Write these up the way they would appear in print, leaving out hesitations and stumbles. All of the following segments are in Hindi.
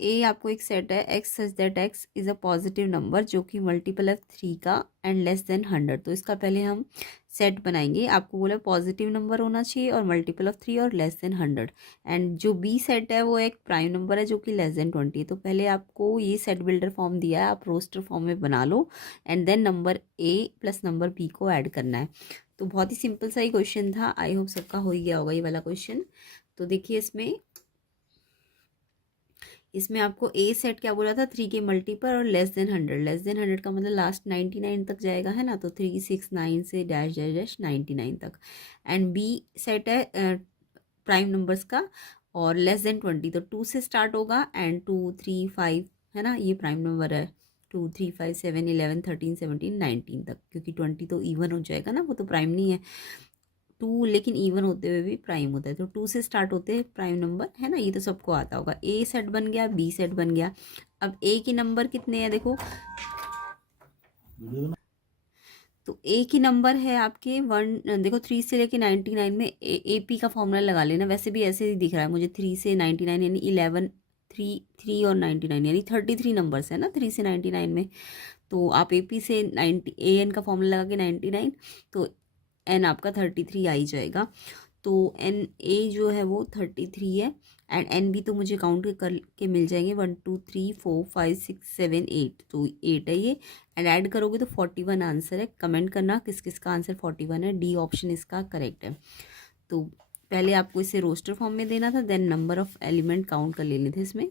ए आपको एक सेट है x such that x is a positive number जो कि मल्टीपल है 3 का एंड लेस देन 100। तो इसका पहले हम सेट बनाएंगे। आपको बोला पॉजिटिव नंबर होना चाहिए और मल्टीपल ऑफ 3 और लेस देन 100। एंड जो बी सेट है वो एक प्राइम नंबर है जो कि लेस देन 20। तो पहले आपको ये सेट बिल्डर फॉर्म दिया है, आप रोस्टर फॉर्म में बना लो and then number A plus number B को ऐड करना है। तो बहुत ही सिंपल सा ही क्वेश्चन था, आई होप सबका हो ही गया होगा ये वाला क्वेश्चन। तो देखिए इसमें आपको ए सेट क्या बोला था, 3 के मल्टीपल और लेस देन 100। लेस देन 100 का मतलब लास्ट 99 तक जाएगा, है ना। तो 369 से डैश डैश डैश 99 तक। एंड बी सेट है प्राइम नंबर्स का और लेस देन 20, तो 2 से स्टार्ट होगा एंड 2 3 5, है ना, ये प्राइम नंबर है। 2 3 5 7 11 13 17 19 तक, क्योंकि 20 तो इवन हो जाएगा ना, वो तो प्राइम नहीं है। 2 लेकिन इवन होते हुए भी प्राइम होता है, तो 2 से स्टार्ट होते हैं प्राइम नंबर, है ना। ये तो सबको आता होगा। ए सेट बन गया, बी सेट बन गया। अब ए के नंबर कितने हैं देखो, तो ए की नंबर है आपके 1, देखो 3 से लेके 99 में ए पी का फॉर्मूला लगा लेना। वैसे भी ऐसे ही दिख रहा है मुझे, 3 से 99 यानी 11, 3 और 99 यानी 33 नंबर्स है ना 3 से 99 में। तो आप ए पी से 90 ए एन का फॉर्मूला लगा के 99, तो एन आपका 33 आ ही जाएगा। तो एन ए जो है वो 33 है एंड एन भी तो मुझे काउंट करके मिल जाएंगे 1 2 3 4 5 6 7 8, तो 8 है ये। एंड ऐड करोगे तो 41 आंसर है। कमेंट करना किस किस का आंसर 41 है। डी ऑप्शन इसका करेक्ट है। तो पहले आपको इसे रोस्टर फॉर्म में देना था, then number of element count कर लेने थे इसमें।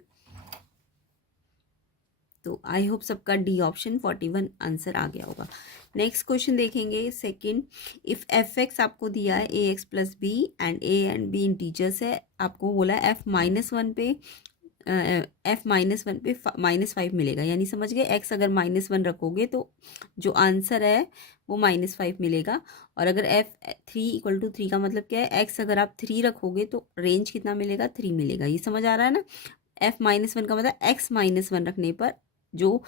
तो आई होप सबका डी ऑप्शन 41 आंसर आ गया होगा। नेक्स्ट क्वेश्चन देखेंगे सेकंड। इफ़ एफ एक्स आपको दिया है A X plus B and B integers है, आपको बोला है एफ माइनस वन पे -5 मिलेगा, यानी समझ गए। एक्स अगर -1 रखोगे तो जो आंसर है वो -5 मिलेगा। और अगर एफ 3 का मतलब क्या है, एक्स अगर आप 3 रखोगे तो रेंज कितना मिलेगा, 3 मिलेगा। ये समझ आ रहा है ना। f-1 का मतलब x-1 रखने पर जो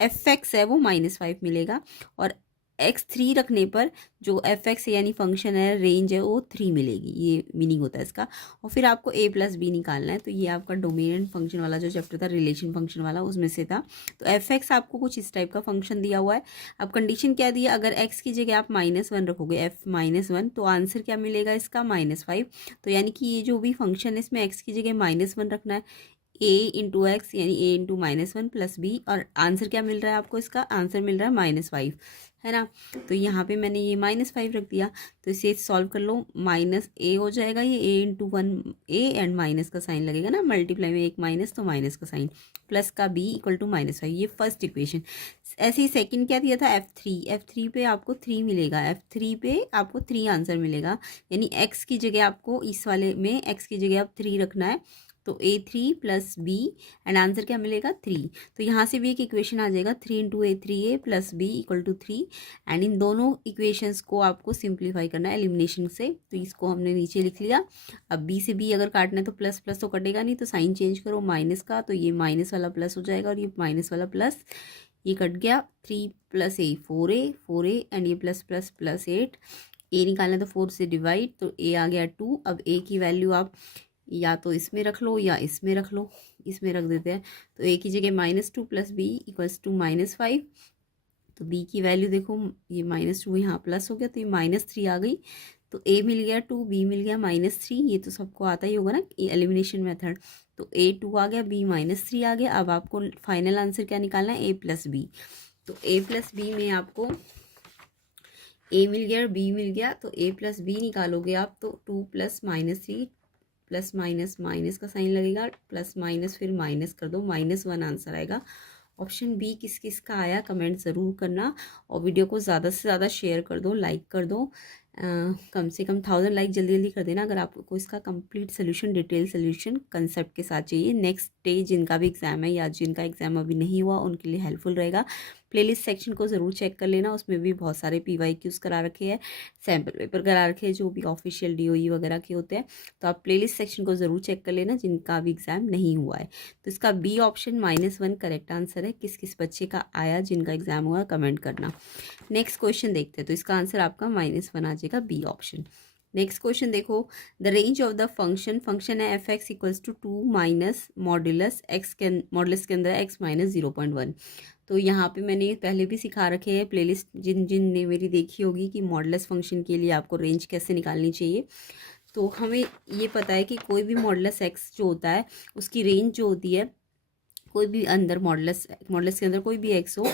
एफ एक्स है वो -5 मिलेगा, और x3 रखने पर जो एफ एक्स यानी फंक्शन है रेंज है वो 3 मिलेगी। ये मीनिंग होता है इसका। और फिर आपको a प्लस बी निकालना है। तो ये आपका डोमिनेंट फंक्शन वाला जो चैप्टर था, रिलेशन फंक्शन वाला, उसमें से था। तो एफ एक्स आपको कुछ इस टाइप का फंक्शन दिया हुआ है। अब कंडीशन क्या दी है, अगर x की जगह आप -1 रखोगे, f-1, तो आंसर क्या मिलेगा इसका, -5। तो यानी कि ये जो भी फंक्शन है इसमें x की जगह -1 रखना है, a इंटू एक्स यानी a इंटू -1 प्लस b, और आंसर क्या मिल रहा है आपको, इसका आंसर मिल रहा है -5, है ना। तो यहाँ पे मैंने ये -5 रख दिया। तो इसे सॉल्व कर लो, -a हो जाएगा ये, a into 1 a and minus का साइन लगेगा ना, मल्टीप्लाई में एक माइनस तो माइनस का साइन, प्लस का b इक्वल टू -5। ये फर्स्ट इक्वेशन। ऐसे ही सेकंड क्या दिया था, f3 पे आपको 3 मिलेगा, f3 पे आपको 3 आंसर मिलेगा। यानी x की जगह आपको इस वाले में x की जगह आप 3 रखना है, तो a3 plus B and answer क्या मिलेगा, 3। तो यहाँ से भी एक इक्वेशन आ जाएगा, 3 into a plus B equal to 3। And इन दोनों इक्वेशंस को आपको सिंप्लीफाई करना है एलिमिनेशन से। तो इसको हमने नीचे लिख लिया। अब b से b अगर काटना है तो प्लस प्लस तो कटेगा नहीं, तो साइन चेंज करो माइनस का, तो ये माइनस वाला प्लस हो जाएगा और ये माइनस वाला प्लस, ये कट गया। 3 प्लस a 4a एंड ये प्लस प्लस प्लस 8, a निकालना तो 4 से डिवाइड, तो a आ गया 2। अब a की वैल्यू आप या तो इसमें रख लो या इसमें रख लो, इसमें रख देते हैं। तो a की जगह -2 प्लस बी इक्वल्स टू -5। तो b की वैल्यू देखो, ये -2 यहाँ प्लस हो गया, तो ये -3 आ गई। तो a मिल गया 2, b मिल गया -3। ये तो सबको आता ही होगा ना एलिमिनेशन मेथड। तो a 2 आ गया, b -3 आ गया। अब आपको फाइनल आंसर क्या निकालना है, a प्लस बी। तो a प्लस बी में आपको a मिल गया और b मिल गया, तो a प्लस बी निकालोगे आप तो 2 प्लस -3 प्लस माइनस माइनस का साइन लगेगा, प्लस माइनस फिर माइनस कर दो, -1 आंसर आएगा। ऑप्शन बी किस किस का आया कमेंट ज़रूर करना, और वीडियो को ज़्यादा से ज़्यादा शेयर कर दो, लाइक कर दो। कम से कम 1000 लाइक जल्दी जल्दी कर देना अगर आपको इसका complete solution, detail solution concept के साथ चाहिए। नेक्स्ट डे जिनका भी एग्ज़ाम है या जिनका एग्ज़ाम अभी नहीं हुआ उनके लिए हेल्पफुल रहेगा। प्लेलिस्ट सेक्शन को ज़रूर चेक कर लेना, उसमें भी बहुत सारे PYQs करा रखे हैं, सैम्पल पेपर करा रखे हैं जो भी ऑफिशियल DOE वगैरह के होते हैं। तो आप प्लेलिस्ट सेक्शन को ज़रूर चेक कर लेना जिनका भी एग्ज़ाम नहीं हुआ है। तो इसका बी ऑप्शन -1 करेक्ट आंसर है। किस किस बच्चे का आया जिनका एग्ज़ाम हुआ कमेंट करना। नेक्स्ट क्वेश्चन देखते हैं। तो इसका आंसर आपका -1 आ जाएगा, बी ऑप्शन। नेक्स्ट क्वेश्चन देखो, the range of the function है F X equals to 2 minus modulus X के मॉड्यूलस के अंदर एक्स माइनस 0.1। तो यहाँ पे मैंने पहले भी सिखा रखे हैं प्लेलिस्ट, जिन जिन ने मेरी देखी होगी कि मॉडुलस फंक्शन के लिए आपको रेंज कैसे निकालनी चाहिए। तो हमें ये पता है कि कोई भी मॉडुलस एक्स जो होता है उसकी रेंज जो होती है, कोई भी अंदर मॉडुलस के अंदर कोई भी एक्स हो,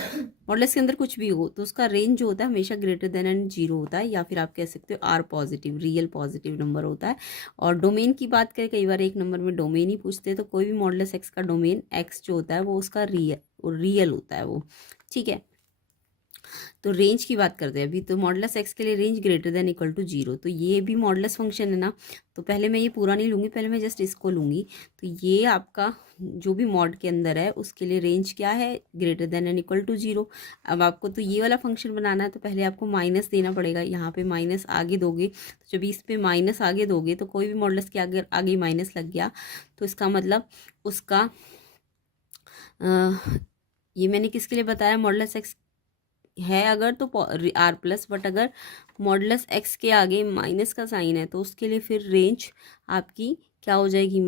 मॉडुलस के अंदर कुछ भी हो, तो उसका रेंज जो होता है हमेशा ग्रेटर देन एंड जीरो होता है, या फिर आप कह सकते हो R positive, real positive number होता है। और डोमेन की बात करें, कई बार एक नंबर में डोमेन ही पूछते हैं, तो कोई भी मॉडुलस एक्स का डोमेन एक्स जो होता है वो उसका रियल होता है वो, ठीक है। तो रेंज की बात करते हैं अभी, तो मॉडुलस एक्स के लिए range greater than equal to zero, तो ये भी मॉडुलस फंक्शन है ना, तो पहले मैं ये पूरा नहीं लूँगी, पहले मैं जस्ट इसको लूँगी। तो ये आपका जो भी मॉड के अंदर है उसके लिए रेंज क्या है, greater than and equal to zero. अब आपको तो ये वाला फंक्शन बनाना है, तो पहले आपको माइनस देना पड़ेगा, यहाँ पे माइनस आगे दोगे, तो जब इस पे माइनस आगे दोगे तो कोई भी मॉडुलस के आगे आगे माइनस लग गया तो इसका मतलब उसका ये मैंने किसके लिए बताया, मॉडुलस एक्स है अगर तो आर प्लस, बट अगर मॉडुलस एक्स के आगे माइनस का साइन है तो उसके लिए फिर रेंज आपकी क्या हो जाएगी,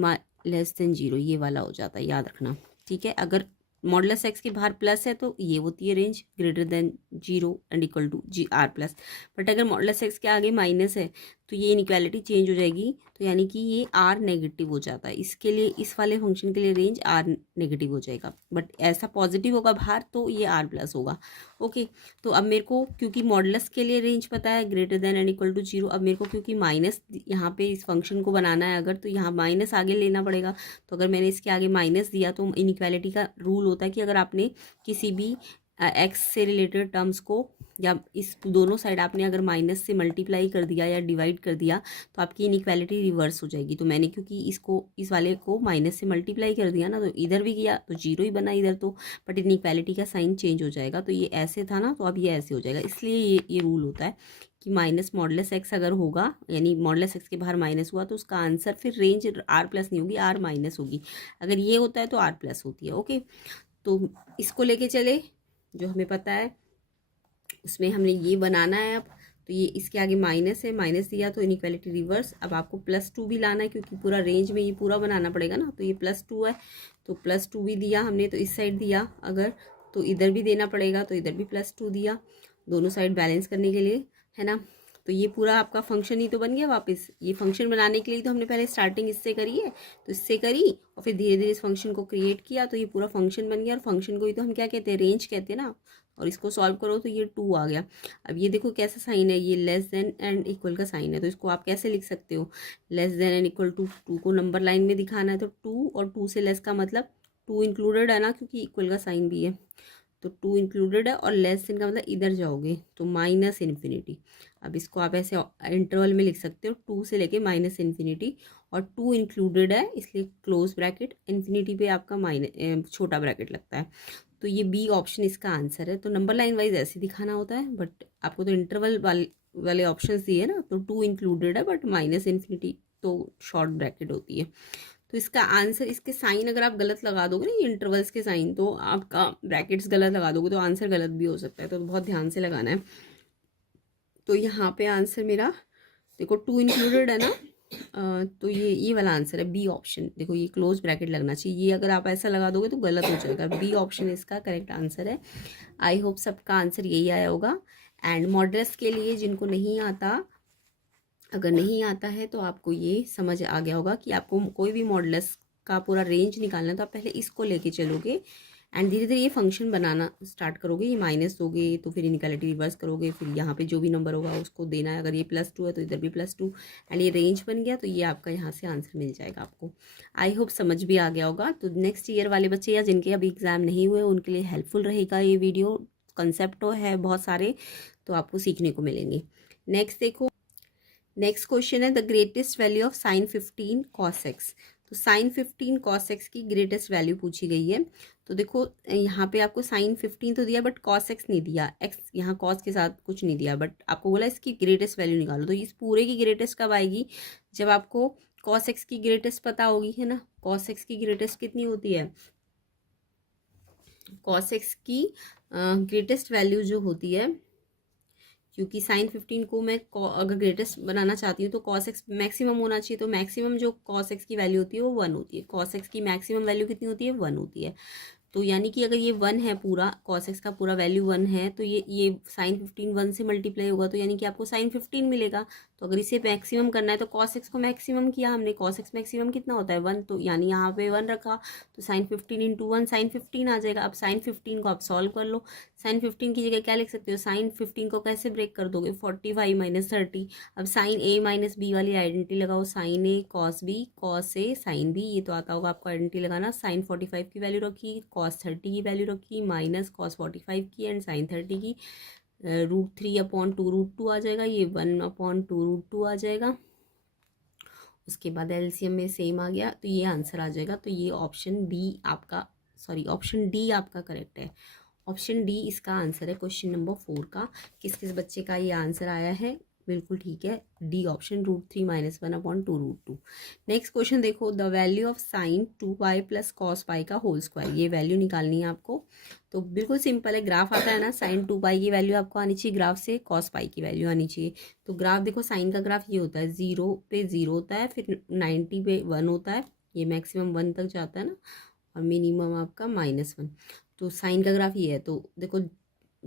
लेस देन जीरो, ये वाला हो जाता है, याद रखना, ठीक है। अगर मॉडुलस एक्स के बाहर प्लस है तो ये होती है range greater than zero and equal to जी आर प्लस, बट अगर मॉडुलस एक्स के आगे माइनस है तो ये इनइक्वालिटी चेंज हो जाएगी, तो यानी कि ये आर नेगेटिव हो जाता है, इसके लिए इस वाले फंक्शन के लिए रेंज आर नेगेटिव हो जाएगा, बट ऐसा पॉजिटिव होगा बाहर तो ये आर प्लस होगा, ओके। तो अब मेरे को क्योंकि मॉडुलस के लिए रेंज पता है greater than and equal to zero, अब मेरे को क्योंकि माइनस यहाँ पे इस फंक्शन को बनाना है अगर, तो यहाँ माइनस आगे लेना पड़ेगा। तो अगर मैंने इसके आगे माइनस दिया तो इनइक्वालिटी का रूल होता है कि अगर आपने किसी भी एक्स से रिलेटेड टर्म्स को या इस दोनों साइड आपने अगर माइनस से मल्टीप्लाई कर दिया या डिवाइड कर दिया तो आपकी इनइक्वालिटी रिवर्स हो जाएगी। तो मैंने क्योंकि इसको इस वाले को माइनस से मल्टीप्लाई कर दिया ना, तो इधर भी किया तो जीरो ही बना इधर, तो बट इनइक्वालिटी का साइन चेंज हो जाएगा, तो ये ऐसे था ना तो अब ये ऐसे हो जाएगा। इसलिए ये रूल होता है कि माइनस मॉडुलस एक्स अगर होगा, यानी मॉडुलस एक्स के बाहर माइनस हुआ तो उसका आंसर फिर रेंज आर प्लस नहीं होगी, आर माइनस होगी। अगर ये होता है तो आर प्लस होती है, ओके। तो इसको लेके चले, जो हमें पता है उसमें हमने ये बनाना है। अब तो ये इसके आगे माइनस है, माइनस दिया तो इनइक्वालिटी रिवर्स। अब आपको +2 भी लाना है क्योंकि पूरा रेंज में ये पूरा बनाना पड़ेगा ना, तो ये +2 है, तो +2 भी दिया हमने, तो इस साइड दिया अगर तो इधर भी देना पड़ेगा, तो इधर भी +2 दिया, दोनों साइड बैलेंस करने के लिए, है ना। तो ये पूरा आपका फंक्शन ही तो बन गया वापस। ये फंक्शन बनाने के लिए तो हमने पहले स्टार्टिंग इससे करी है, तो इससे करी और फिर धीरे धीरे इस फंक्शन को क्रिएट किया, तो ये पूरा फंक्शन बन गया। और फंक्शन को ही तो हम क्या कहते हैं, रेंज कहते हैं ना। और इसको सॉल्व करो तो ये 2 आ गया। अब ये देखो कैसा साइन है, ये लेस देन एंड इक्वल का साइन है, तो इसको आप कैसे लिख सकते हो, less than and equal to, 2 को नंबर लाइन में दिखाना है तो 2, और 2 से लेस का मतलब 2 इंक्लूडेड है ना, क्योंकि इक्वल का साइन भी है, तो 2 इंक्लूडेड है, और लेस देन का मतलब इधर जाओगे तो माइनस इन्फिनिटी। अब इसको आप ऐसे इंटरवल में लिख सकते हो, 2 से लेके माइनस इन्फिनिटी, और 2 इंक्लूडेड है इसलिए क्लोज ब्रैकेट, इन्फिनिटी पे आपका माइनस छोटा ब्रैकेट लगता है। तो ये बी ऑप्शन इसका आंसर है। तो नंबर लाइन वाइज ऐसे दिखाना होता है, बट आपको तो इंटरवल वाले ऑप्शंस दिए ना, तो 2 इंक्लूडेड है बट माइनस इन्फिनिटी तो शॉर्ट ब्रैकेट होती है। तो इसका आंसर, इसके साइन अगर आप गलत लगा दोगे ना, ये इंटरवल्स के साइन, तो आपका ब्रैकेट्स गलत लगा दोगे तो आंसर गलत भी हो सकता है, तो बहुत ध्यान से लगाना है। तो यहाँ पे आंसर मेरा देखो 2 इंक्लूडेड है ना, तो ये वाला आंसर है बी ऑप्शन। देखो ये क्लोज ब्रैकेट लगना चाहिए, ये अगर आप ऐसा लगा दोगे तो गलत हो जाएगा। बी ऑप्शन इसका करेक्ट आंसर है। आई होप सबका आंसर यही आया होगा। एंड मॉडुलस के लिए जिनको नहीं आता, अगर नहीं आता है तो आपको ये समझ आ गया होगा कि आपको कोई भी मॉडुलस का पूरा रेंज निकालना है तो आप पहले इसको लेके चलोगे एंड धीरे धीरे ये फंक्शन बनाना स्टार्ट करोगे। ये माइनस दोगे तो फिर इनइक्वालिटी रिवर्स करोगे, फिर यहाँ पे जो भी नंबर होगा उसको देना है। अगर ये +2 है तो इधर भी +2, एंड ये रेंज बन गया तो ये आपका यहाँ से आंसर मिल जाएगा आपको। आई होप समझ भी आ गया होगा। तो नेक्स्ट ईयर वाले बच्चे या जिनके अभी एग्ज़ाम नहीं हुए उनके लिए हेल्पफुल रहेगा ये वीडियो। कंसेप्ट तो है बहुत सारे, तो आपको सीखने को मिलेंगे। नेक्स्ट देखो, नेक्स्ट क्वेश्चन है the greatest value of sin 15 cos x। तो sin 15 cos x की ग्रेटेस्ट वैल्यू पूछी गई है। तो देखो यहाँ पे आपको sin 15 तो दिया बट cos x नहीं दिया, x यहाँ cos के साथ कुछ नहीं दिया, बट आपको बोला इसकी ग्रेटेस्ट वैल्यू निकालो। तो इस पूरे की ग्रेटेस्ट कब आएगी, जब आपको cos x की ग्रेटेस्ट पता होगी, है ना। cos x की ग्रेटेस्ट कितनी होती है, cos x की ग्रेटेस्ट वैल्यू जो होती है क्योंकि साइन 15 को मैं अगर ग्रेटेस्ट बनाना चाहती हूँ तो कॉस एक्स मैक्सिमम होना चाहिए, तो मैक्सिमम जो कॉस एक्स की वैल्यू होती है वो 1 होती है। कॉस एक्स की मैक्सिमम वैल्यू कितनी होती है? 1 होती है। तो यानी कि अगर ये 1 है, पूरा कॉस एक्स का पूरा वैल्यू 1 है, तो ये साइन 15 1 से मल्टीप्लाई होगा, तो यानी कि आपको साइन 15 मिलेगा। तो अगर इसे मैक्सिमम करना है तो कॉस एक्स को मैक्सिमम किया हमने, कॉस एक्स मैक्सिमम कितना होता है? 1, तो यानी यहाँ पे 1 रखा, तो साइन 15 इंटू 1 साइन 15 आ जाएगा। अब साइन 15 को आप सॉल्व कर लो। साइन 15 की जगह क्या लिख सकते हो? साइन 15 को कैसे ब्रेक कर दोगे? 45 माइनस 30। अब साइन ए माइनस बी वाली आइडेंटिटी लगाओ, sign A cos B, cos A sine B, ये तो आता होगा आपको आइडेंटिटी लगाना। साइन 45 की वैल्यू रखी, कॉस 30 की वैल्यू रखी, माइनस कॉस 45 की एंड साइन 30 की, √3/2 आ जाएगा, ये 1/2 आ जाएगा। उसके बाद एलसीएम में सेम आ गया, तो ये आंसर आ जाएगा। तो ये ऑप्शन डी आपका, सॉरी ऑप्शन डी आपका करेक्ट है। ऑप्शन डी इसका आंसर है क्वेश्चन नंबर 4 का। किस किस बच्चे का ये आंसर आया है? बिल्कुल ठीक है, डी ऑप्शन, √3 - 1/2 √2। नेक्स्ट क्वेश्चन देखो, the value of sine 2π plus cos pi का होल स्क्वायर, ये वैल्यू निकालनी है आपको। तो बिल्कुल सिंपल है, ग्राफ आता है ना, साइन 2π की वैल्यू आपको आनी चाहिए ग्राफ से, कॉस पाई की वैल्यू आनी चाहिए। तो ग्राफ देखो, साइन का ग्राफ ये होता है, 0 पे 0 होता है, फिर 90 पे 1 होता है, ये मैक्सिमम 1 तक जाता है ना, और मिनिमम आपका -1। तो साइन का ग्राफ ये है। तो देखो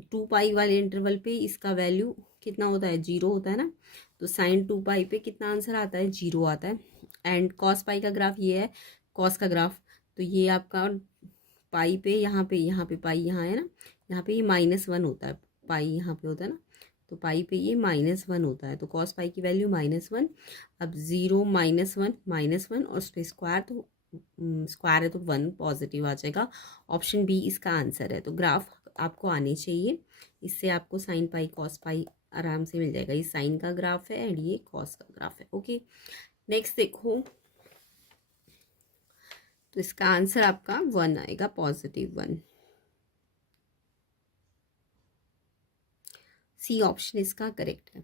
2π वाले इंटरवल पे इसका वैल्यू कितना होता है? 0 होता है ना, तो साइन 2π पे कितना आंसर आता है? 0 आता है। एंड कॉस पाई का ग्राफ ये है, कॉस का ग्राफ, तो ये आपका पाई पे, यहाँ पे पाई यहाँ है ना, यहाँ पे ये -1 होता है, पाई यहाँ पे होता है ना, तो पाई पे ये -1 होता है, तो कॉस पाई की वैल्यू -1। अब 0 -1 और उस पर स्क्वायर, तो स्क्वायर है तो 1 पॉजिटिव आ जाएगा। ऑप्शन बी इसका आंसर है। तो ग्राफ आपको आने चाहिए, इससे आपको साइन पाई कॉस पाई आराम से मिल जाएगा। ये साइन का ग्राफ है एंड ये कॉस का ग्राफ है। ओके, नेक्स्ट देखो, तो इसका आंसर आपका 1 आएगा, +1। सी ऑप्शन इसका करेक्ट है।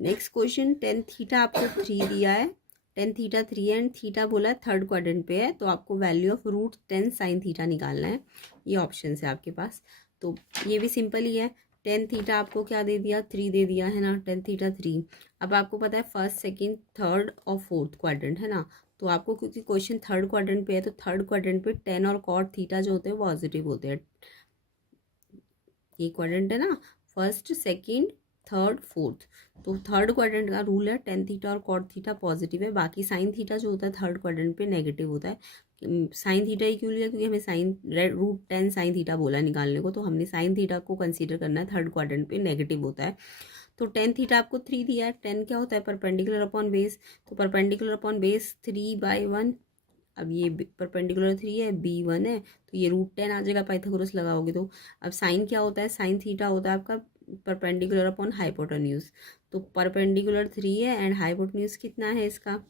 नेक्स्ट क्वेश्चन, टेन थीटा आपको 3 दिया है, टेन थीटा 3 एंड थीटा बोला है थर्ड क्वाड्रेंट पे है, तो आपको वैल्यू ऑफ √10 साइन थीटा निकालना है। ये ऑप्शन है आपके पास, तो ये भी सिंपल ही है। टेन थीटा आपको क्या दे दिया? 3 दे दिया है ना, टेन थीटा 3। अब आपको पता है फर्स्ट सेकेंड थर्ड और फोर्थ क्वाड्रेंट है ना, तो आपको क्योंकि क्वेश्चन थर्ड क्वाड्रेंट पे है, तो थर्ड क्वाड्रेंट पे टेन और कॉट थीटा जो होते हैं पॉजिटिव होते हैं। ये क्वाड्रेंट है ना, फर्स्ट सेकेंड थर्ड फोर्थ, तो थर्ड क्वाड्रेंट का रूल है टेन थीटा और कॉट थीटा पॉजिटिव है, बाकी साइन थीटा जो होता है थर्ड क्वाड्रेंट पे नेगेटिव होता है। साइन थीटा ही क्यों लिया? क्योंकि हमें साइन √10 साइन थीटा बोला निकालने को, तो हमने साइन थीटा को कंसीडर करना है, थर्ड क्वाड्रेंट पे नेगेटिव होता है। तो टेन थीटा आपको 3 दिया है, 10 क्या होता है? परपेंडिकुलर अपॉन बेस, तो परपेंडिकुलर अपॉन बेस 3/1। अब ये परपेंडिकुलर 3 है, B1 है, तो ये √10 आ जाएगा, पाइथागोरस लगाओगे तो। अब साइन क्या होता है? साइन थीटा होता है आपका परपेंडिकुलर अपॉन हाइपोटेन्यूज, तो परपेंडिकुलर 3 है एंड हाइपोटेन्यूज कितना है इसका?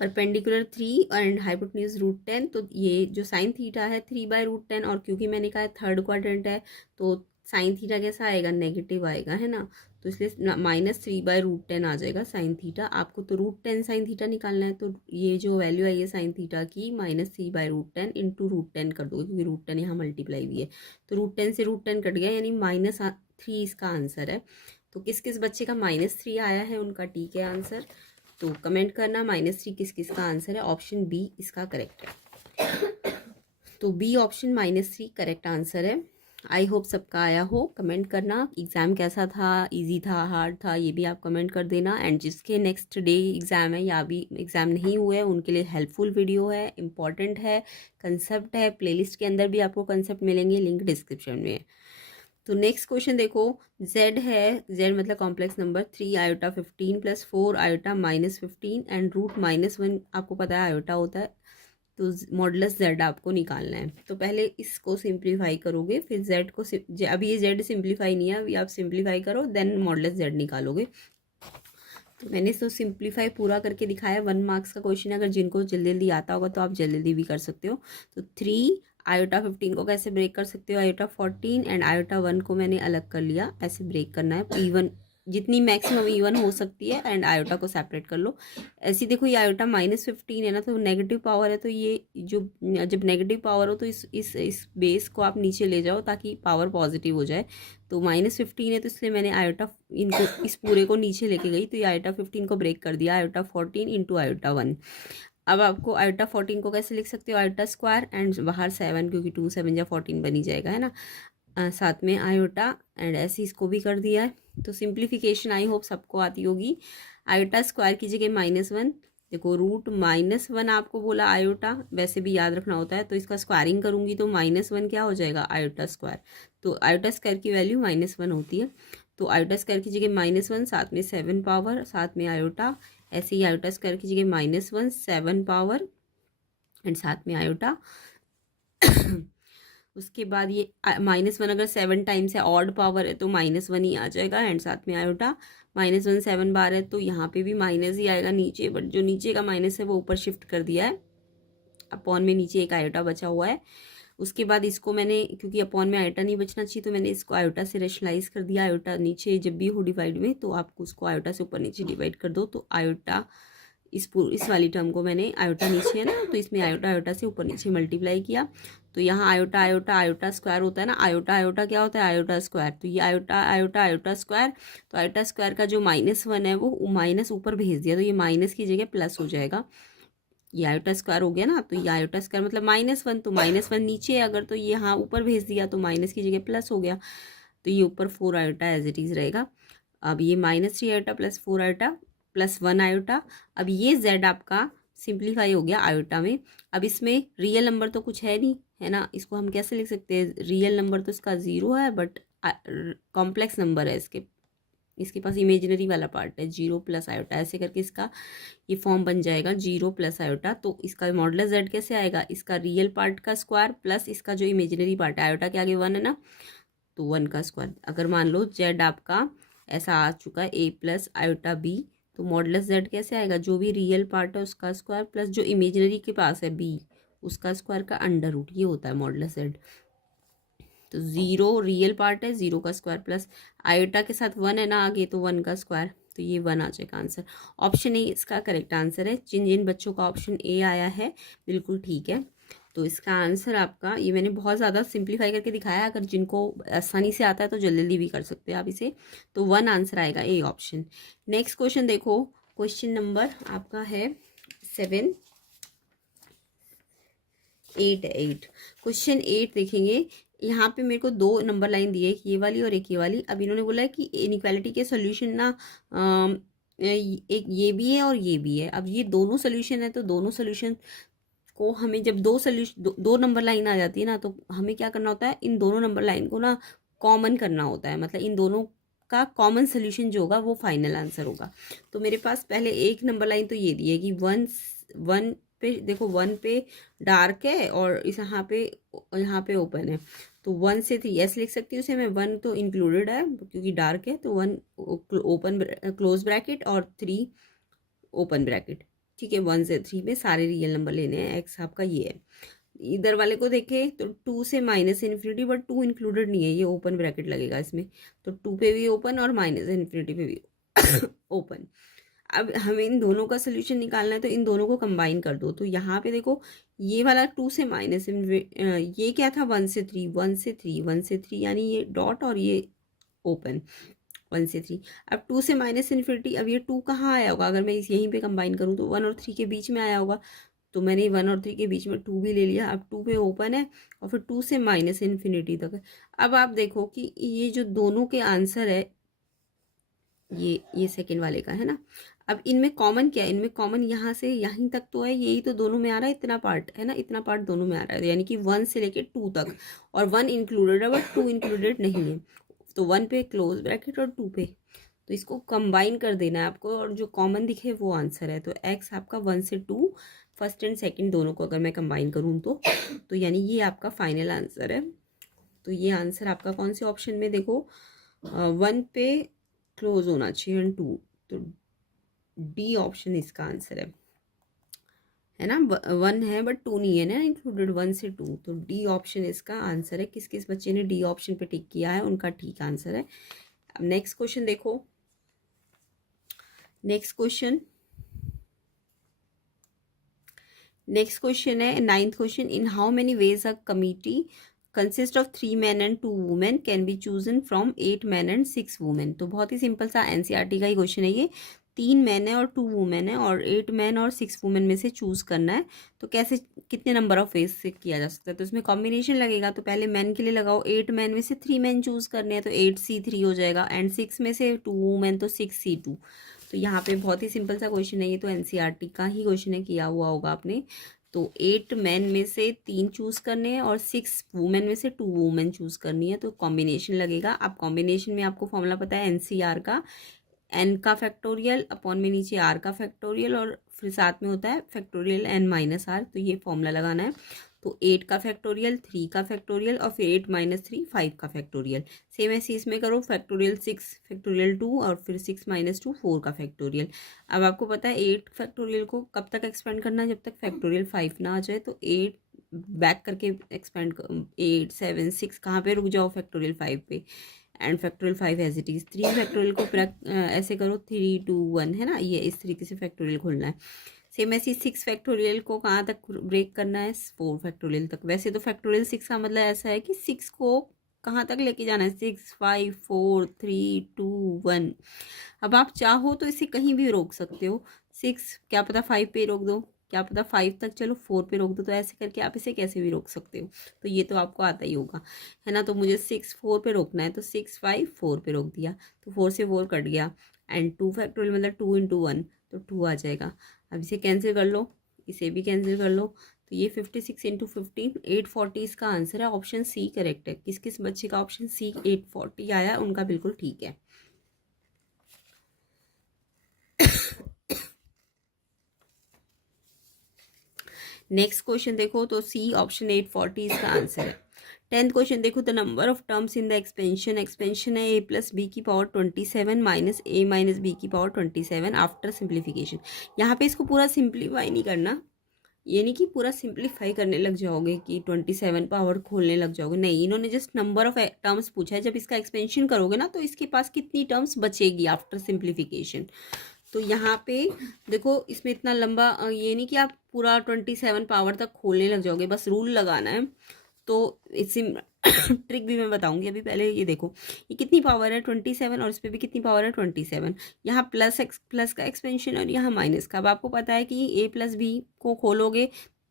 परपेंडिकुलर 3 एंड हाइपोटेन्यूज √10, तो ये जो साइन थीटा है 3/√10, और क्योंकि मैंने कहा थर्ड क्वाड्रेंट है, तो साइन थीटा कैसा आएगा? नेगेटिव आएगा, है ना, तो इसलिए -3/√10 आ जाएगा साइन थीटा। आपको तो √10 साइन थीटा निकालना है, तो ये जो वैल्यू आई है साइन थीटा की -3/√10 इंटू √10 कर दोगे, क्योंकि √10 यहाँ मल्टीप्लाई भी है, तो √10 से √10 कट गया, यानी -3 इसका आंसर है। तो किस किस बच्चे का -3 आया है उनका ठीक है आंसर, तो कमेंट करना -3 किस किस का आंसर है। ऑप्शन बी इसका करेक्ट है, तो बी ऑप्शन -3 करेक्ट आंसर है। आई होप सबका आया हो, कमेंट करना एग्ज़ाम कैसा था, इजी था, हार्ड था, ये भी आप कमेंट कर देना। एंड जिसके नेक्स्ट डे एग्ज़ाम है या अभी एग्ज़ाम नहीं हुए उनके लिए हेल्पफुल वीडियो है, इंपॉर्टेंट है, कंसेप्ट है, प्लेलिस्ट के अंदर भी आपको कंसेप्ट मिलेंगे, लिंक डिस्क्रिप्शन में है। तो नेक्स्ट क्वेश्चन देखो, z है, z मतलब complex number 3 iota 15 + 4 iota -15 and √-1 आपको पता है आयोटा होता है, तो मॉडुलस z आपको निकालना है। तो पहले इसको सिंप्लीफाई करोगे, फिर z को अभी ये z सिंप्लीफाई नहीं है, अभी आप सिंप्लीफाई करो देन मॉडुलस z निकालोगे। तो मैंने तो सिंप्लीफाई पूरा करके दिखाया, 1 मार्क्स का क्वेश्चन है, अगर जिनको जल्दी जल्दी आता होगा तो आप जल्दी जल्दी भी कर सकते हो। तो 3 आयोटा 15 को कैसे ब्रेक कर सकते हो? आयोटा 14 एंड आयोटा 1 को मैंने अलग कर लिया, ऐसे ब्रेक करना है। P1 जितनी मैक्सिमम इवन हो सकती है एंड आयोटा को सेपरेट कर लो। ऐसी देखो ये आयोटा -15 है ना, तो नेगेटिव पावर है, तो ये जो जब नेगेटिव पावर हो तो इस बेस को आप नीचे ले जाओ ताकि पावर पॉजिटिव हो जाए। तो -15 है तो इसलिए मैंने आयोटा इनको इस पूरे को नीचे लेके गई, तो ये आयोटा 15 को ब्रेक कर दिया, आयोटा 14 इंटू आयोटा 1। अब आपको आयोटा 14 को कैसे लिख सकते हो, आयोटा स्क्वायर एंड बाहर 7, क्योंकि 2 7 या 14 बनी जाएगा, है ना। साथ में आयोटा एंड ऐसे इसको भी कर दिया है। तो सिंप्लीफिकेशन आई होप सबको आती होगी। आयोटा स्क्वायर की जगह -1, देखो रूट -1 आपको बोला आयोटा, वैसे भी याद रखना होता है, तो इसका स्क्वायरिंग करूंगी तो -1 क्या हो जाएगा, आयोटा स्क्वायर। तो आयोटा स्क्वायर की वैल्यू -1 होती है, तो आयोटा स्क्वायर की जगह -1, साथ में 7 पावर, साथ में आयोटा। ऐसे ही आयोटा स्क्वायर की जगह -1 7 पावर एंड साथ में आयोटा। उसके बाद ये -1 अगर 7 टाइम्स है, ऑड पावर है, तो -1 ही आ जाएगा एंड साथ में आयोटा। -1 7 बार है तो यहाँ पे भी माइनस ही आएगा नीचे, बट जो नीचे का माइनस है वो ऊपर शिफ्ट कर दिया है, अपॉन में नीचे एक आयोटा बचा हुआ है। उसके बाद इसको मैंने, क्योंकि अपॉन में आयोटा नहीं बचना चाहिए, तो मैंने इसको आयोटा से रेशनलाइज कर दिया। आयोटा नीचे जब भी हो डिवाइड में तो आपको उसको आयोटा से ऊपर नीचे डिवाइड कर दो, तो आयोटा इस वाली टर्म को मैंने, आयोटा नीचे है ना, तो इसमें आयोटा आयोटा से ऊपर नीचे मल्टीप्लाई किया। तो यहाँ आयोटा आयोटा आयोटा स्क्वायर होता है ना, आयोटा आयोटा क्या होता है, आयोटा स्क्वायर। तो ये आयोटा आयोटा आयोटा स्क्वायर, तो आयोटा स्क्वायर का जो -1 है वो माइनस ऊपर भेज दिया, तो ये माइनस की जगह प्लस हो जाएगा। ये आयोटा स्क्वायर हो गया ना, तो ये आयोटा स्क्वायर मतलब -1, तो -1 नीचे है अगर, तो ये यहाँ ऊपर भेज दिया तो माइनस की जगह प्लस हो गया, तो ये ऊपर 4 आयोटा एज इट इज़ रहेगा। अब ये -3 iota plus 4 iota plus 1 iota. अब ये z आपका सिंप्लीफाई हो गया आयोटा में। अब इसमें रियल नंबर तो कुछ है नहीं, है ना, इसको हम कैसे लिख सकते हैं, रियल नंबर तो इसका 0 है, बट कॉम्प्लेक्स नंबर है इसके पास इमेजिनरी वाला पार्ट है, 0 प्लस आयोटा, ऐसे करके इसका ये फॉर्म बन जाएगा 0 प्लस आयोटा। तो इसका मॉडुलस z कैसे आएगा, इसका रियल पार्ट का स्क्वायर प्लस इसका जो इमेजिनरी पार्ट है, आयोटा के आगे 1 है ना, तो 1 का स्क्वायर। अगर मान लो z आपका ऐसा आ चुका है a प्लस आयोटा b, तो मॉडुलस z कैसे आएगा, जो भी रियल पार्ट है उसका स्क्वायर प्लस जो इमेजिनरी के पास है b उसका स्क्वायर का अंडर रूट, ये होता है मॉडुलस z। तो 0 रियल पार्ट है, 0 का स्क्वायर प्लस आयोटा के साथ 1 है ना आगे, तो 1 का स्क्वायर, तो ये 1 आ जाएगा आंसर। ऑप्शन ए इसका करेक्ट आंसर है। जिन जिन बच्चों का ऑप्शन ए आया है बिल्कुल ठीक है। तो इसका आंसर आपका, ये मैंने बहुत ज़्यादा सिंप्लीफाई करके दिखाया है, अगर जिनको आसानी से आता है तो जल्दी जल्दी भी कर सकते हैं आप इसे। तो 1 आंसर आएगा ए ऑप्शन। नेक्स्ट क्वेश्चन देखो, क्वेश्चन नंबर आपका है 7 8 क्वेश्चन 8 देखेंगे। यहाँ पे मेरे को 2 नंबर लाइन दी है, एक ये वाली और एक ये वाली। अब इन्होंने बोला है कि इनइक्वालिटी के सोल्यूशन ना एक ये भी है और ये भी है। अब ये दोनों सोल्यूशन है, तो दोनों सोल्यूशन को हमें जब दो नंबर लाइन आ जाती है ना, तो हमें क्या करना होता है, इन दोनों नंबर लाइन को ना कॉमन करना होता है, मतलब इन दोनों का कॉमन सोल्यूशन जो होगा वो फाइनल आंसर होगा। तो मेरे पास पहले एक नंबर लाइन तो ये दी है कि 1 पे देखो, 1 पे डार्क है और इस यहाँ पे ओपन है, तो 1 से 3 ऐसे लिख सकती हूँ उसे मैं। 1 तो इंक्लूडेड है क्योंकि डार्क है, तो 1 ओपन क्लोज ब्रैकेट और 3 ओपन ब्रैकेट, ठीक है। 1 से 3 में सारे रियल नंबर लेने हैं, एक्स आपका ये है। इधर वाले को देखें तो 2 से -इन्फिनिटी, बट 2 इंक्लूडेड नहीं है, ये ओपन ब्रैकेट लगेगा इसमें, तो 2 पे भी ओपन और -इन्फिनिटी पे भी ओपन। अब हमें इन दोनों का सोल्यूशन निकालना है, तो इन दोनों को कंबाइन कर दो। तो यहाँ पे देखो, ये वाला 2 से माइनस, ये क्या था, 1 से 3 1 से 3 1 से 3, यानी ये डॉट और ये ओपन 1 से 3। अब 2 से -इन्फिनिटी, अब ये 2 कहाँ आया होगा, अगर मैं इस यहीं पे कंबाइन करूँ तो 1 और 3 के बीच में आया होगा, तो मैंने 1 और 3 के बीच में 2 भी ले लिया। अब 2 पे ओपन है और फिर 2 से -इन्फिनिटी तक है। अब आप देखो कि ये जो दोनों के आंसर है, ये सेकेंड वाले का है ना। अब इनमें कॉमन क्या है, इनमें कॉमन यहाँ से यहीं तक तो है, यही तो दोनों में आ रहा है, इतना पार्ट है ना, इतना पार्ट दोनों में आ रहा है, यानी कि 1 से लेके 2 तक, और 1 इंक्लूडेड है बट 2 इंक्लूडेड नहीं है। तो 1 पे क्लोज ब्रैकेट और 2 पे, तो इसको कंबाइन कर देना है आपको, और जो कॉमन दिखे वो आंसर है। तो एक्स आपका 1 से 2 फर्स्ट एंड सेकंड दोनों को अगर मैं कंबाइन करूँ तो यानी ये आपका फाइनल आंसर है। तो ये आंसर आपका कौन से ऑप्शन में, देखो 1 पे क्लोज होना चाहिए एंड 2, तो डी ऑप्शन इसका आंसर है ना। 1 है बट 2 नहीं है ना इंक्लूडेड, 1 से 2, तो डी ऑप्शन इसका आंसर है। किस किस बच्चे ने डी ऑप्शन पे टिक किया है उनका ठीक आंसर है। अब नेक्स्ट क्वेश्चन देखो, नेक्स्ट क्वेश्चन है 9th question, in how many ways a committee consist of 3 men and 2 women can be chosen from 8 men and 6 women। तो बहुत ही सिंपल सा एनसीईआरटी का ही क्वेश्चन है ये। 3 मैन है और 2 वुमेन है और 8 मैन और 6 वुमेन में से चूज करना है। तो कैसे, कितने नंबर ऑफ वेज से किया जा सकता है? तो इसमें कॉम्बिनेशन लगेगा। तो पहले मैन के लिए लगाओ, 8 मैन में से 3 मैन चूज करने हैं तो 8C3 हो जाएगा, एंड 6 में से 2 वुमेन तो 6C2। तो यहाँ पे बहुत ही सिंपल सा क्वेश्चन है ये, तो एनसीईआरटी का ही क्वेश्चन है, किया हुआ होगा आपने। तो 8 मैन में से 3 चूज करने हैं और 6 वुमेन में से 2 वुमेन चूज करनी है। तो कॉम्बिनेशन लगेगा। अब कॉम्बिनेशन में आपको फॉर्मूला पता है एनसीआर का, एन का फैक्टोरियल अपॉन में नीचे आर का फैक्टोरियल, और फिर साथ में होता है फैक्टोरियल एन माइनस आर। तो ये फॉर्मूला लगाना है। तो 8 का फैक्टोरियल, 3 का फैक्टोरियल और फिर 8 माइनस 3 5 का फैक्टोरियल। सेम ऐसे इसमें करो, फैक्टोरियल 6 फैक्टोरियल 2 और फिर 6 माइनस 2 4 का फैक्टोरियल। अब आपको पता है 8 फैक्टोरियल को कब तक एक्सपेंड करना है, जब तक फैक्टोरियल 5 ना आ जाए। तो 8 बैक करके एक्सपेंड, 8 7 6 कहाँ पे रुक जाओ, फैक्टोरियल 5 पे, and factorial 5 as it is. 3 factorial को ऐसे करो 3 2 1 है ना, ये इस तरीके से फैक्टोरियल खोलना है। सेम ऐसे 6 फैक्टोरियल को कहाँ तक ब्रेक करना है, 4 फैक्टोरियल तक। वैसे तो फैक्टोरियल 6 का मतलब ऐसा है कि 6 को कहाँ तक लेके जाना है, 6 5 4 3 2 1। अब आप चाहो तो इसे कहीं भी रोक सकते हो। 6 क्या पता 5 पे रोक दो, क्या पता 5 तक चलो 4 पे रोक दो। तो ऐसे करके आप इसे कैसे भी रोक सकते हो। तो ये तो आपको आता ही होगा, है ना। तो मुझे 6 4 पे रोकना है, तो 6 5 4 पे रोक दिया। तो 4 से 4 कट गया, एंड 2 फैक्टोरियल मतलब 2 इंटू 1, तो 2 आ जाएगा। अब इसे कैंसिल कर लो, इसे भी कैंसिल कर लो। तो ये 56 इंटू 15 840 इसका आंसर है। ऑप्शन सी करेक्ट है। किस किस बच्चे का ऑप्शन सी 840 आया, उनका बिल्कुल ठीक है। नेक्स्ट क्वेश्चन देखो, तो सी ऑप्शन 840 इसका आंसर है। 10th क्वेश्चन देखो, the number of terms in the expansion है a प्लस बी की power 27 minus a minus B की पावर 27 आफ्टर सिंप्लीफिकेशन। यहाँ पे इसको पूरा सिंप्लीफाई नहीं करना, ये नहीं कि पूरा सिंप्लीफाई करने लग जाओगे कि 27 पावर खोलने लग जाओगे, नहीं। इन्होंने जस्ट नंबर ऑफ टर्म्स पूछा है। जब इसका एक्सपेंशन करोगे ना, तो इसके पास कितनी टर्म्स बचेगी आफ्टर सिंप्लीफिकेशन। तो यहाँ पे देखो, इसमें इतना लंबा ये नहीं कि आप पूरा 27 पावर तक खोलने लग जाओगे, बस रूल लगाना है। तो इसी ट्रिक भी मैं बताऊंगी। अभी पहले ये देखो, ये कितनी पावर है 27, और इस पर भी कितनी पावर है 27। यहाँ प्लस का एक्सपेंशन और यहाँ माइनस का। अब आपको पता है कि a प्लस बी को खोलोगे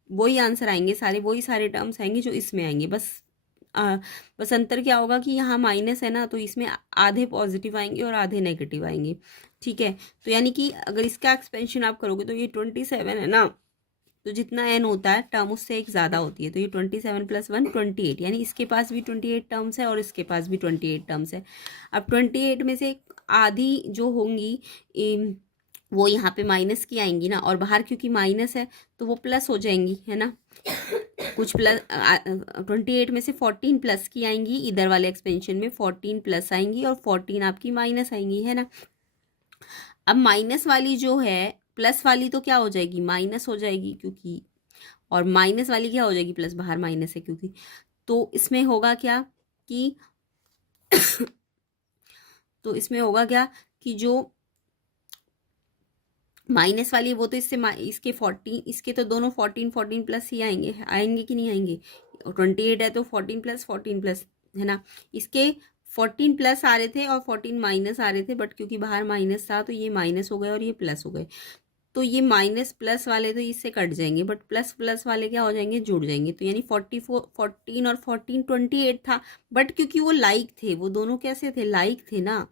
वही आंसर आएंगे सारे, वही सारे टर्म्स आएंगे जो इसमें आएंगे। बस अंतर क्या होगा कि यहाँ माइनस है ना, तो इसमें आधे पॉजिटिव आएंगे और आधे नेगेटिव आएंगे। ठीक है। तो यानी कि अगर इसका एक्सपेंशन आप करोगे तो ये 27 है ना, तो जितना n होता है टर्म उससे एक ज़्यादा होती है। तो ये 27 प्लस 1 28, यानी इसके पास भी 28 टर्म्स है और इसके पास भी 28 टर्म्स है। अब 28 में से आधी जो होंगी वो यहाँ पे माइनस की आएंगी ना, और बाहर क्योंकि माइनस है तो वो प्लस हो जाएंगी, है ना। कुछ प्लस 28 में से 14 प्लस की आएंगी, इधर वाले एक्सपेंशन में 14 प्लस आएंगी और 14 आपकी माइनस आएंगी, है ना। अब माइनस वाली जो है, प्लस वाली तो क्या हो जाएगी, माइनस हो जाएगी क्योंकि, और माइनस वाली क्या हो जाएगी, प्लस, बाहर माइनस है क्योंकि। तो इसमें होगा क्या कि तो इसमें होगा क्या कि जो माइनस वाली है वो तो इसके 14, इसके तो दोनों 14 14 प्लस ही आएंगे, आएंगे कि नहीं आएंगे। 28 है तो 14 प्लस है ना। इसके 14 प्लस आ रहे थे और 14 माइनस आ रहे थे, बट क्योंकि बाहर माइनस था तो ये माइनस हो गए और ये प्लस हो गए। तो ये माइनस प्लस वाले तो इससे कट जाएंगे, बट प्लस प्लस वाले क्या हो जाएंगे, जुड़ जाएंगे। तो यानी 44 14 और 14 28 था, बट क्योंकि वो लाइक थे, वो दोनों कैसे थे, लाइक थे ना,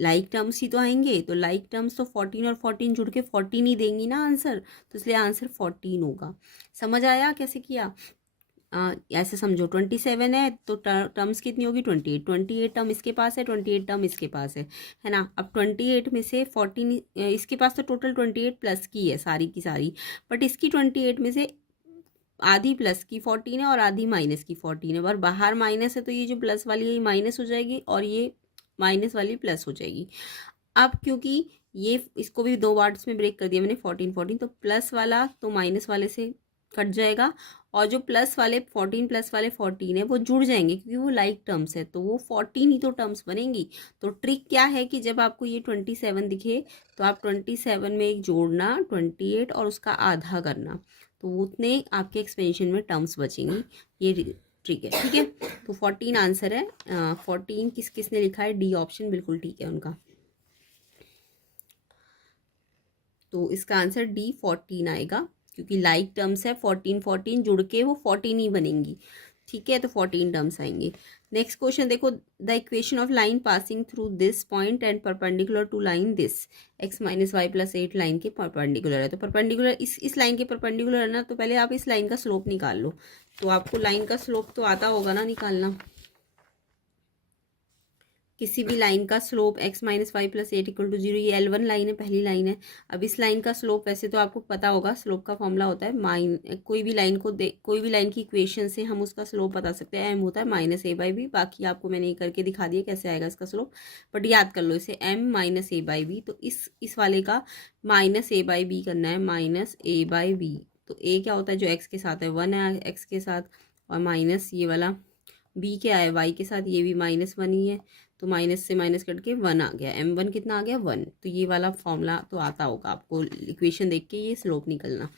लाइक टर्म्स ही तो आएंगे। तो लाइक टर्म्स तो 14 और 14 जुड़ के 14 ही देंगी ना आंसर, तो इसलिए आंसर 14 होगा। समझ आया कैसे किया? ऐसे समझो 27 है तो टर्म्स कितनी होगी 28, 28 टर्म इसके पास है, 28 टर्म इसके पास है ना। अब 28 में से 14 इसके पास तो टोटल 28 प्लस की है सारी की सारी, बट इसकी 28 में से आधी प्लस की 14 है और आधी माइनस की 14 है, और बाहर माइनस है तो ये जो प्लस वाली है ये माइनस हो जाएगी और ये माइनस वाली प्लस हो जाएगी। अब क्योंकि ये इसको भी 2 पार्ट्स में ब्रेक कर दिया मैंने 14 14, तो प्लस वाला तो माइनस वाले से कट जाएगा और जो प्लस वाले 14 प्लस वाले 14 है वो जुड़ जाएंगे क्योंकि वो लाइक टर्म्स है, तो वो 14 ही तो टर्म्स बनेंगी। तो ट्रिक क्या है कि जब आपको ये 27 दिखे तो आप 27 में एक जोड़ना 28 और उसका आधा करना, तो उतने आपके एक्सपेंशन में टर्म्स बचेंगी। ये ट्रिक है, ठीक है। तो 14 आंसर है। 14 किसने लिखा है? डी ऑप्शन बिल्कुल ठीक है उनका। तो इसका आंसर डी 14 आएगा क्योंकि लाइक टर्म्स है, 14 14 जुड़ के वो 14 ही बनेंगी, ठीक है। तो 14 टर्म्स आएंगे। नेक्स्ट क्वेश्चन देखो, the equation of line passing through this point and perpendicular to line this x minus Y plus 8 line के परपेंडिकुलर है। तो परपेंडिकुलर इस लाइन के परपेंडिकुलर है ना, तो पहले आप इस लाइन का स्लोप निकाल लो। तो आपको लाइन का स्लोप तो आता होगा ना निकालना, किसी भी लाइन का slope x minus Y plus 8 equal to 0। ये L1 लाइन है, पहली लाइन है। अब इस लाइन का स्लोप वैसे तो आपको पता होगा, स्लोप का फॉर्मूला होता है कोई भी लाइन को कोई भी लाइन की इक्वेशन से हम उसका स्लोप बता सकते हैं। m होता है -a/b। बाकी आपको मैंने ये करके दिखा दिया कैसे आएगा इसका स्लोप, बट याद कर लो इसे m माइनस a/b। तो इस वाले का -a/b करना है, -a/b। तो a क्या होता है? जो x के साथ है 1 है x के साथ, और माइनस ये वाला b क्या है? y के साथ, ये भी -1 ही है। तो माइनस से माइनस कट के 1 आ गया। m1 कितना आ गया? 1। तो ये वाला फॉर्मूला तो आता होगा आपको, इक्वेशन देख के ये स्लोप निकलना।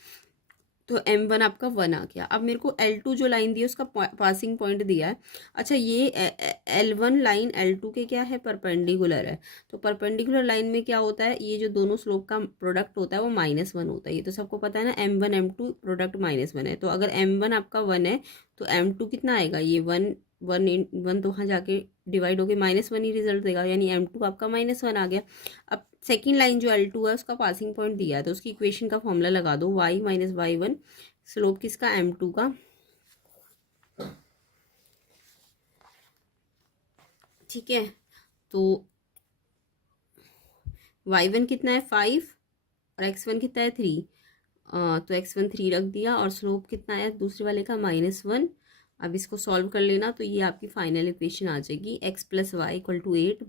तो m1 आपका 1 आ गया। अब मेरे को L2 जो लाइन दी है उसका पासिंग पॉइंट दिया है। अच्छा, ये L1 लाइन L2 के क्या है? परपेंडिकुलर है। तो परपेंडिकुलर लाइन में क्या होता है? ये जो दोनों स्लोप का प्रोडक्ट होता है वो -1 होता है। ये तो सबको पता है ना, m1 m2 प्रोडक्ट -1 है। तो अगर m1 आपका 1 है तो m2 कितना आएगा? ये 1 1 तो वहाँ जाके डिवाइड होके -1 ही रिजल्ट देगा, यानी m2 आपका -1 आ गया। अब सेकेंड लाइन जो L2 है उसका पासिंग पॉइंट दिया है, तो उसकी इक्वेशन का फॉर्मूला लगा दो, y माइनस y1 स्लोप किसका? m2 का, ठीक है। तो y1 कितना है? 5 और x1 कितना है? 3। तो x1 3 रख दिया, और स्लोप कितना है दूसरे वाले का? -1। अब इसको सॉल्व कर लेना, तो ये आपकी फाइनल इक्वेशन आ जाएगी, x plus Y equal to 8।